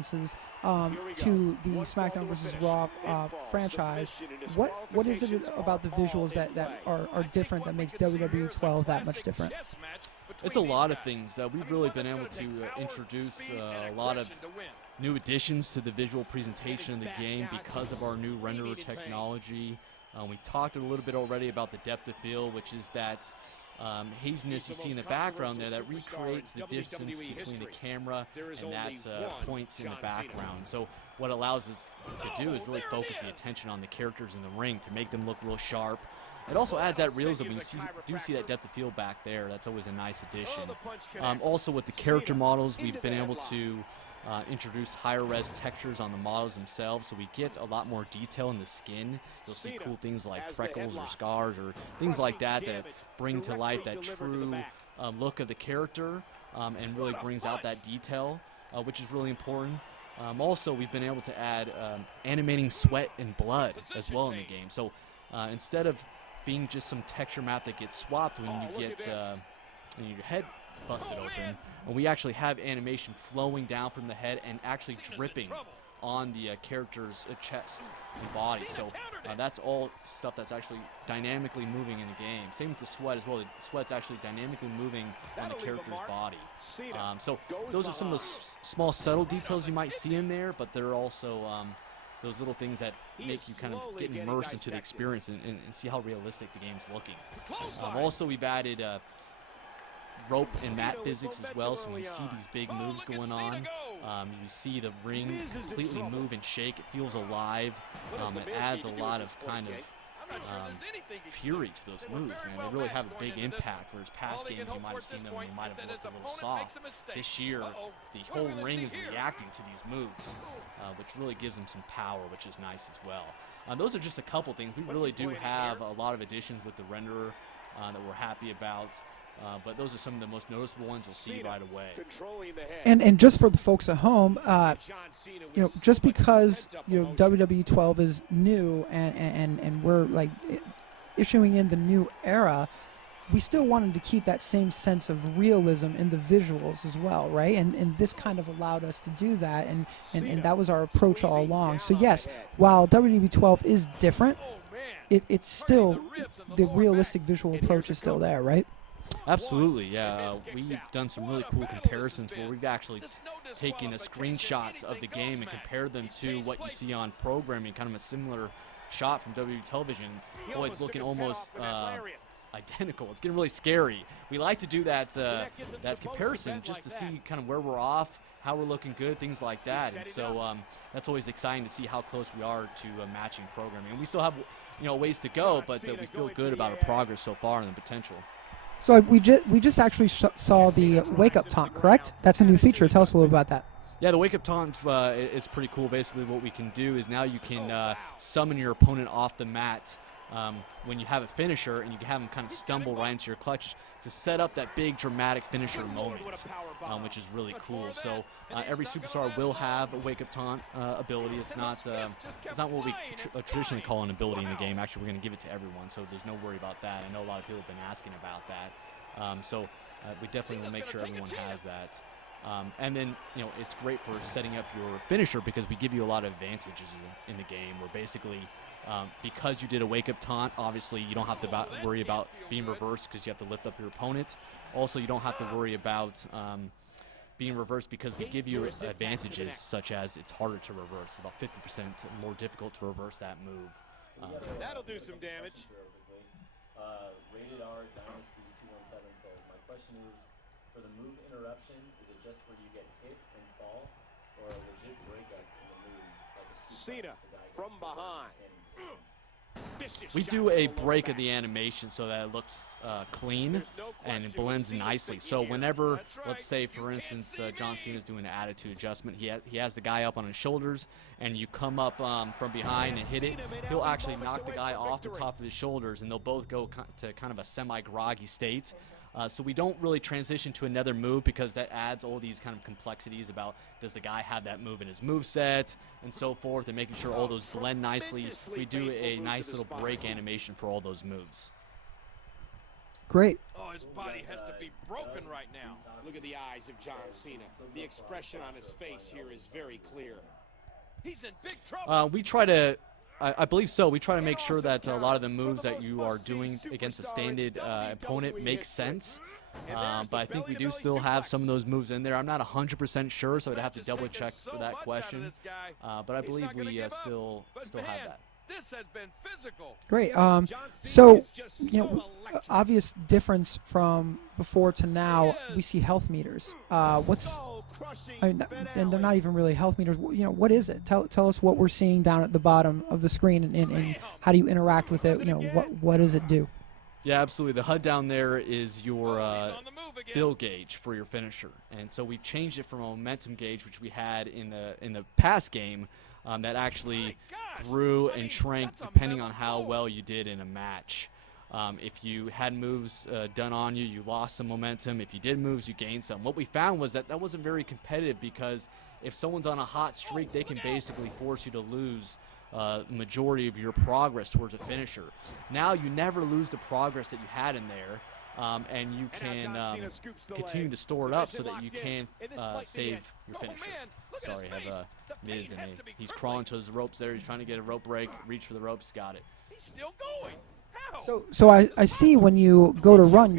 to the SmackDown vs. Raw franchise. What is it about the visuals that are different that makes WWE 12 that much different? It's a lot of things. We've really been able to introduce a lot of new additions to the visual presentation of the game because of our new renderer technology. We talked a little bit already about the depth of field, which is that haziness you see in the background there that recreates the distance between the camera and that point in the background. So what allows us to do is really focus the attention on the characters in the ring to make them look real sharp. It also adds that realism. You do see that depth of field back there. That's always a nice addition. Also with the character models, we've been able to introduce higher res textures on the models themselves, so we get a lot more detail in the skin. You'll see cool things like freckles or scars or things like that that bring to life that true look of the character and really brings out that detail, which is really important. Also, we've been able to add animating sweat and blood as well in the game. So instead of being just some texture map that gets swapped when you get when your head busted open, and we actually have animation flowing down from the head and actually dripping on the character's chest and body. So that's all stuff that's actually dynamically moving in the game. Same with the sweat as well. The sweat's actually dynamically moving on the character's body. So those are some of those small subtle details you might see in there, but they're also those little things that make you kind of get immersed into the experience and see how realistic the game's looking. Also, we've added rope and mat physics as well, so when you see these big moves going on, you see the ring completely move and shake. It feels alive. It adds a lot of kind of fury to those moves, man. They really have a big impact. Whereas past games you might have seen them and they might have looked a little soft. This year, the whole ring is reacting to these moves, which really gives them some power, which is nice as well. Those are just a couple things. We really do have a lot of additions with the renderer that we're happy about. But those are some of the most noticeable ones you'll see right away. And just for the folks at home, just because WWE 12 is new and we're like issuing in the new era, we still wanted to keep that same sense of realism in the visuals as well, right? And this kind of allowed us to do that, and that was our approach all along. So yes, while WWE 12 is different, it's still the realistic visual approach is still there, right? Absolutely, yeah. We've done some really cool comparisons where we've actually taken screenshots of the game and compared them to what you see on programming, kind of a similar shot from WWE television. Boy, it's looking almost identical. It's getting really scary. We like to do that comparison just to see kind of where we're off, how we're looking good, things like that. And so that's always exciting to see how close we are to matching programming. And we still have ways to go, but we feel good about our progress so far and the potential. So we just actually saw the wake-up taunt, correct? That's a new feature. Tell us a little about that. Yeah, the wake-up taunt is pretty cool. Basically, what we can do is now you can summon your opponent off the mat when you have a finisher, and you can have them kind of stumble right into your clutch to set up that big dramatic finisher moment, which is really cool. So every superstar will have a wake-up taunt ability. It's not what we traditionally call an ability in the game. Actually, we're going to give it to everyone, so there's no worry about that. I know a lot of people have been asking about that. So we definitely want to make sure everyone has that. And then, it's great for setting up your finisher because we give you a lot of advantages in the game. Where basically, because you did a wake-up taunt, obviously you don't have to worry about being reversed because you have to lift up your opponent. Also, you don't have to worry about being reversed because we give you advantages such as it's harder to reverse. It's about 50% more difficult to reverse that move. That'll do some damage. Rated R Dynasty 217 says, my question is, for the move interruption, is it just where you get hit and fall, or a legit breakup in the move, like a Cena from behind. We do a break of the animation so that it looks clean and it blends nicely. So whenever, let's say, for instance, John Cena's doing an attitude adjustment, he has the guy up on his shoulders, and you come up from behind and hit it, he'll actually knock the guy off the top of his shoulders, and they'll both go to kind of a semi-groggy state. So we don't really transition to another move because that adds all these kind of complexities about does the guy have that move in his moveset and so forth, and making sure all those blend nicely. We do a nice little break animation for all those moves. Great. Oh, his body has to be broken right now. Look at the eyes of John Cena. The expression on his face here is very clear. He's in big trouble. We try to, I believe so. We try to make sure that a lot of the moves that you are doing against a standard opponent make sense. But I think we do still have some of those moves in there. I'm not 100% sure, so I'd have to double check for that question. But I believe we still have that. This has been physical. Great. So, obvious difference from before to now, we see health meters. And they're not even really health meters. What is it? Tell us what we're seeing down at the bottom of the screen, and how do you interact with it? What does it do? Yeah, absolutely. The HUD down there is your fill gauge for your finisher, and so we changed it from a momentum gauge, which we had in the past game, that actually grew and shrank depending on how well you did in a match. If you had moves done on you, you lost some momentum. If you did moves, you gained some. What we found was that wasn't very competitive, because if someone's on a hot streak, they can basically force you to lose the majority of your progress towards a finisher. Now you never lose the progress that you had in there, and you can continue to store it up so that you can save your finisher. Sorry, I have Miz, and he's crawling to his ropes there. He's trying to get a rope break, reach for the ropes, got it. He's still going. So I see when you go to run,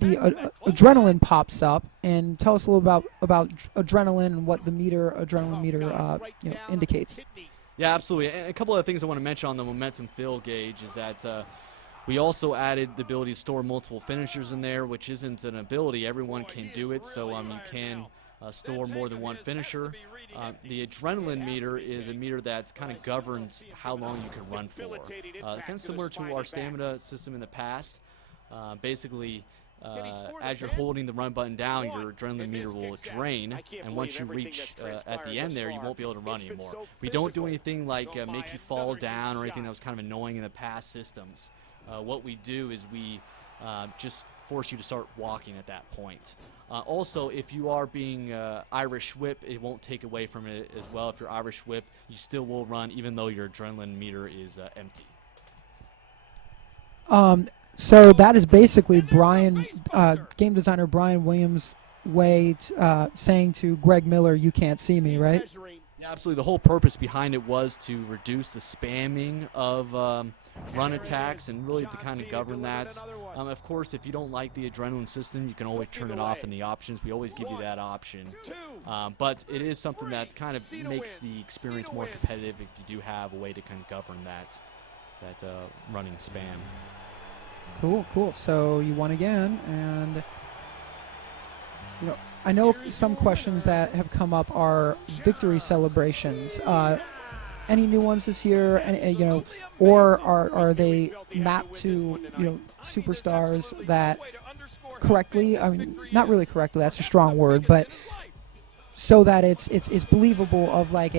the adrenaline pops up, and tell us a little about adrenaline and what the adrenaline meter indicates. Yeah, absolutely. And a couple of things I want to mention on the momentum fill gauge is that we also added the ability to store multiple finishers in there, which isn't an ability. Everyone can do it, so you can store more than one finisher. The adrenaline meter is a meter that kind of governs how long you can run for. Kind of similar to our stamina system in the past. Basically, as you're holding the run button down, your adrenaline meter will drain, and once you reach at the end there, you won't be able to run anymore. We don't do anything like make you fall down or anything that was kind of annoying in the past systems. What we do is we just force you to start walking at that point. Also, if you are being Irish whip, it won't take away from it as well. If you're Irish whip, you still will run even though your adrenaline meter is empty. So that is basically game designer Brian Williams' way saying to Greg Miller, "You can't see me," right? Yeah, absolutely. The whole purpose behind it was to reduce the spamming of run attacks and really to kind of govern that. Of course, if you don't like the adrenaline system, you can always turn it off in the options. We always give you that option. But it is something that kind of makes the experience more competitive if you do have a way to kind of govern that running spam. Cool. So you won again, and I know some questions that have come up are victory celebrations. Any new ones this year? And, or are they mapped to superstars that correctly? I mean, not really correctly. That's a strong word, but so that it's believable. Of like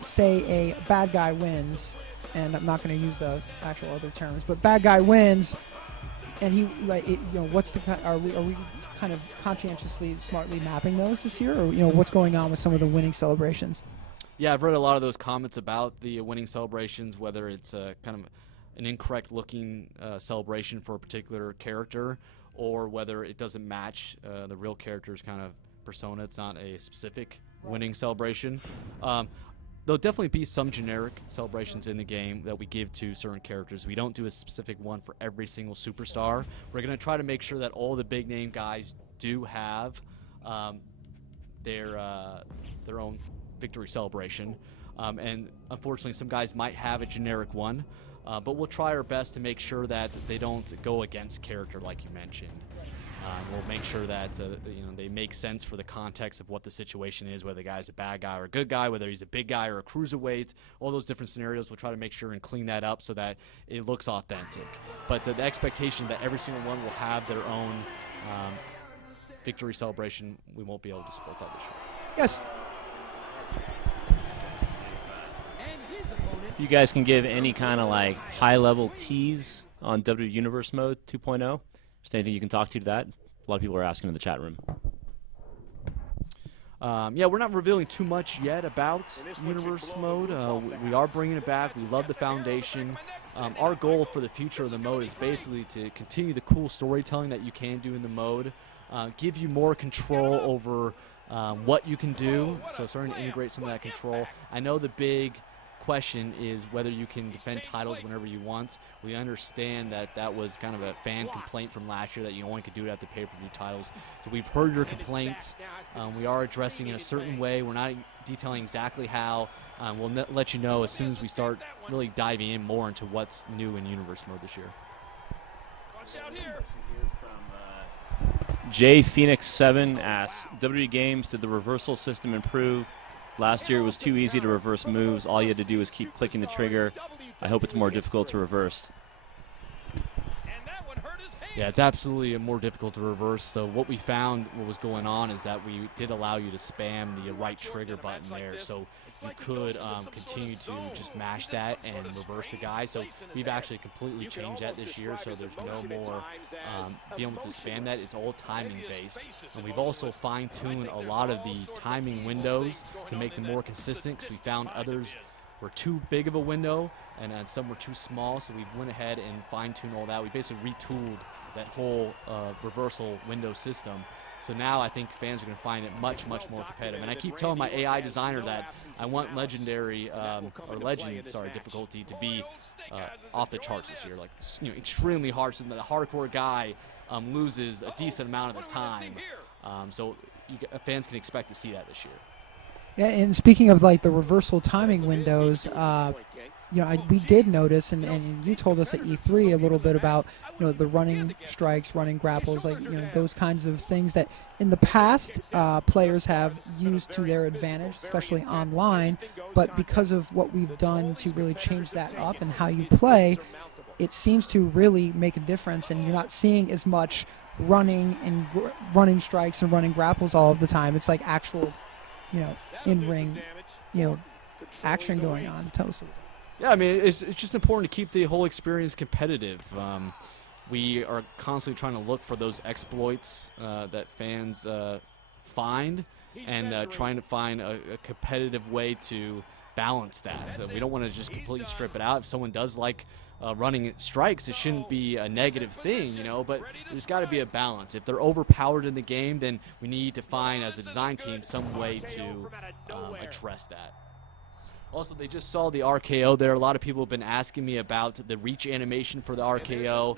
say a bad guy wins, and I'm not going to use the actual other terms, but bad guy wins, and he what's the are we kind of conscientiously, smartly mapping those this year, or what's going on with some of the winning celebrations? Yeah, I've read a lot of those comments about the winning celebrations, whether it's kind of an incorrect looking celebration for a particular character, or whether it doesn't match the real character's kind of persona. It's not a specific winning celebration. There'll definitely be some generic celebrations in the game that we give to certain characters. We don't do a specific one for every single superstar. We're going to try to make sure that all the big name guys do have their own victory celebration. And unfortunately, some guys might have a generic one, but we'll try our best to make sure that they don't go against character like you mentioned. We'll make sure that they make sense for the context of what the situation is, whether the guy's a bad guy or a good guy, whether he's a big guy or a cruiserweight, all those different scenarios. We'll try to make sure and clean that up so that it looks authentic. But the expectation that every single one will have their own victory celebration, we won't be able to support that this year. Yes. If you guys can give any kind of like high-level tease on WWE Universe Mode 2.0, just anything you can talk to that? A lot of people are asking in the chat room. Yeah, we're not revealing too much yet about Universe Mode. We are bringing it back. We love the foundation. Our goal for the future of the mode is basically to continue the cool storytelling that you can do in the mode, give you more control over what you can do, so starting to integrate some of that control. I know the big question is whether you can defend titles whenever you want. We understand that that was kind of a fan complaint from last year, that you only could do it at the pay-per-view titles. So we've heard your complaints. We are addressing it in a certain way. We're not detailing exactly how. We'll let you know as soon as we start really diving in more into what's new in Universe Mode this year. J Phoenix 7 asks, WWE Games, did the reversal system improve? Last year it was too easy to reverse moves. All you had to do was keep clicking the trigger. I hope it's more difficult to reverse. Yeah, it's absolutely more difficult to reverse. So what we found, what was going on, is that we did allow you to spam the right trigger button there. So you could continue to just mash that and reverse the guy. So we've actually completely changed that this year. So there's no more being able to spam that. It's all timing based. And we've also fine-tuned a lot of the timing windows to make them more consistent, because we found others were too big of a window and some were too small. So we went ahead and fine-tuned all that. We basically retooled that whole reversal window system. So now I think fans are going to find it much, much more competitive. And I keep telling my AI designer that I want legendary difficulty to be off the charts this year, like extremely hard, so that the hardcore guy loses a decent amount of the time. So fans can expect to see that this year. Yeah, and speaking of like the reversal timing windows, we did notice, and you told us at E3 a little bit about, the running strikes, running grapples, like, those kinds of things that in the past players have used to their advantage, especially online. But because of what we've done to really change that up and how you play, it seems to really make a difference, and you're not seeing as much running and running strikes and running grapples all of the time. It's like actual, in-ring, action going on. Tell us. Yeah, I mean, it's just important to keep the whole experience competitive. We are constantly trying to look for those exploits that fans find, and trying to find a competitive way to balance that. We don't want to just completely strip it out. If someone does like running strikes, it shouldn't be a negative thing, but there's got to be a balance. If they're overpowered in the game, then we need to find, as a design team, some way to address that. Also, they just saw the RKO there. A lot of people have been asking me about the reach animation for the RKO,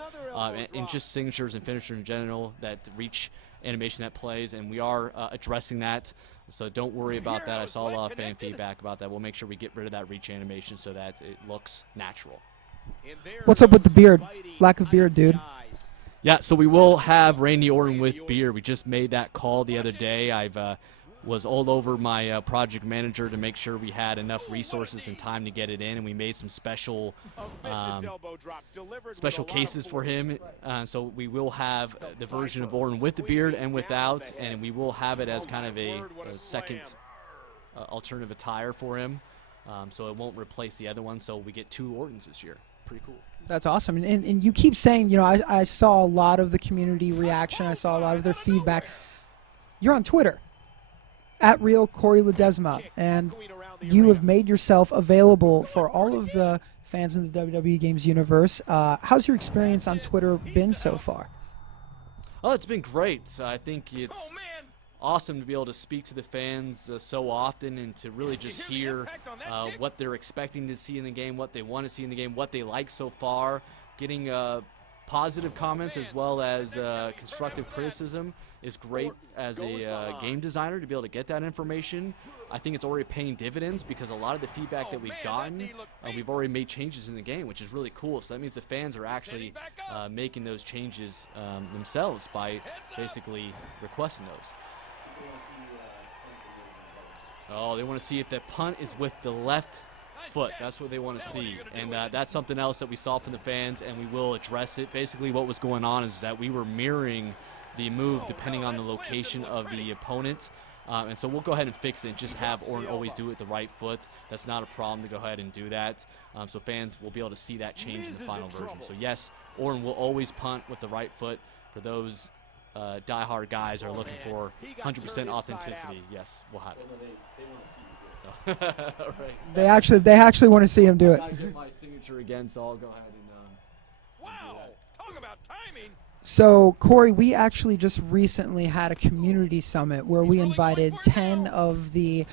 and just signatures and finishers in general, that reach animation that plays, and we are addressing that. So don't worry about that. I saw a lot of fan feedback about that. We'll make sure we get rid of that reach animation so that it looks natural. What's up with the beard? Lack of beard, dude. Yeah, so we will have Randy Orton with beard. We just made that call the other day. Was all over my project manager to make sure we had enough resources and time to get it in, and we made some special cases for him. So we will have the version of Orton with the beard and without, and we will have it as kind of a second alternative attire for him. So it won't replace the other one. So we get 2 Ortons this year. Pretty cool. That's awesome. And you keep saying, I saw a lot of the community reaction. I saw a lot of their feedback. You're on Twitter, at Real Corey Ledesma, and you have made yourself available for all of the fans in the WWE Games universe. How's your experience on Twitter been so far? Oh, it's been great. I think it's awesome to be able to speak to the fans so often, and to really just hear what they're expecting to see in the game, what they want to see in the game, what they like so far. Getting positive comments as well as constructive criticism is great as a game designer, to be able to get that information. I think it's already paying dividends, because a lot of the feedback that we've gotten, we've already made changes in the game, which is really cool. So that means the fans are actually making those changes themselves by basically requesting those. Oh, they want to see if the punt is with the left foot. That's what they want to see, and that's something else that we saw from the fans, and we will address it. Basically what was going on is that we were mirroring the move depending on the location of the opponent, and so we'll go ahead and fix it and just have Orton always do it with the right foot. That's not a problem to go ahead and do that, so fans will be able to see that change in the final version. So yes, Orton will always punt with the right foot. For those diehard guys are looking for 100% authenticity. Yes, we'll have it. Right. They actually want to see him do it. I get my signature again, so I'll go ahead and. Wow, talk about timing. So, Corey, we actually just recently had a community summit where we invited 10 of the